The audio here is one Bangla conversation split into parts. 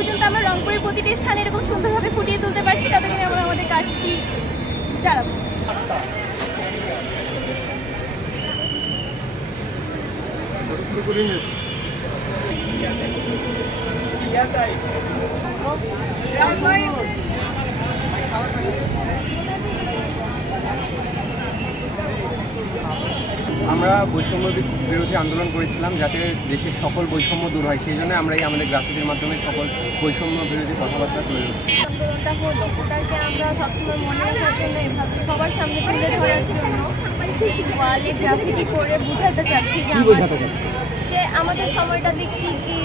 পর্যন্ত আমরা রংপুরের প্রতিটি স্থানে এরকম সুন্দরভাবে ফুটিয়ে তুলতে পারছি, ততদিনে আমরা আমাদের কাজটি চালাবো। আমরা বৈষম্য বিরোধী আন্দোলন করেছিলাম যাতে দেশের সকল বৈষম্য দূর হয়, সেই জন্য আমরা আমাদের গ্রাফিতির মাধ্যমে সকল বৈষম্য বিরোধী কথাবার্তা তুলে ধরছি। আন্দোলনটা হলো ওটাকে আমরা সবসময় মনে রাখার জন্য, এভাবে সবার সামনে তুলে ধরার জন্য ওয়ালে গ্রাফিতি করে বোঝাতে চাচ্ছি যে আমাদের সময়টাতে কী কী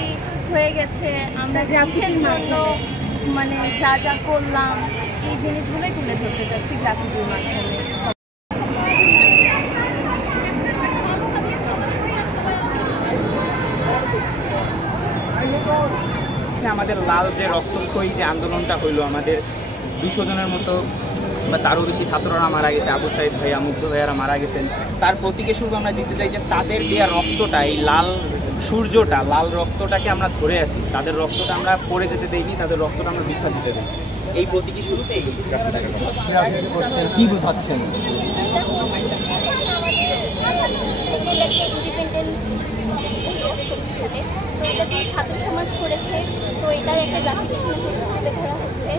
হয়ে গেছে, আমরা গ্রাফিতির জন্য মানে যা যা করলাম এই জিনিসগুলোই তুলে ধরতে চাচ্ছি গ্রাফিতির মাধ্যমে। আমাদের লাল যে রক্তক্ষয়ী যে আন্দোলনটা হইলো, আমাদের 200 জনের মতো বা তারও বেশি ছাত্ররা মারা গেছে, আবু সাইদ ভাইয়া, মুগ্ধ ভাইয়ারা মারা গেছেন, তার প্রতীকে শুধু আমরা দিতে চাই যে তাদের দেওয়া রক্তটা, এই লাল সূর্যটা, লাল রক্তটাকে আমরা ধরে আছি, তাদের রক্তটা আমরা পড়ে যেতে দেইনি, তাদের রক্তটা আমরা বৃথা দিতে দেই। এই প্রতীকী শুরুতে কি বোঝাচ্ছেন? তো এটা যে ছাত্র সমাজ করেছে, তো এটার একটা গ্রাফিক তুলে ধরা হচ্ছে।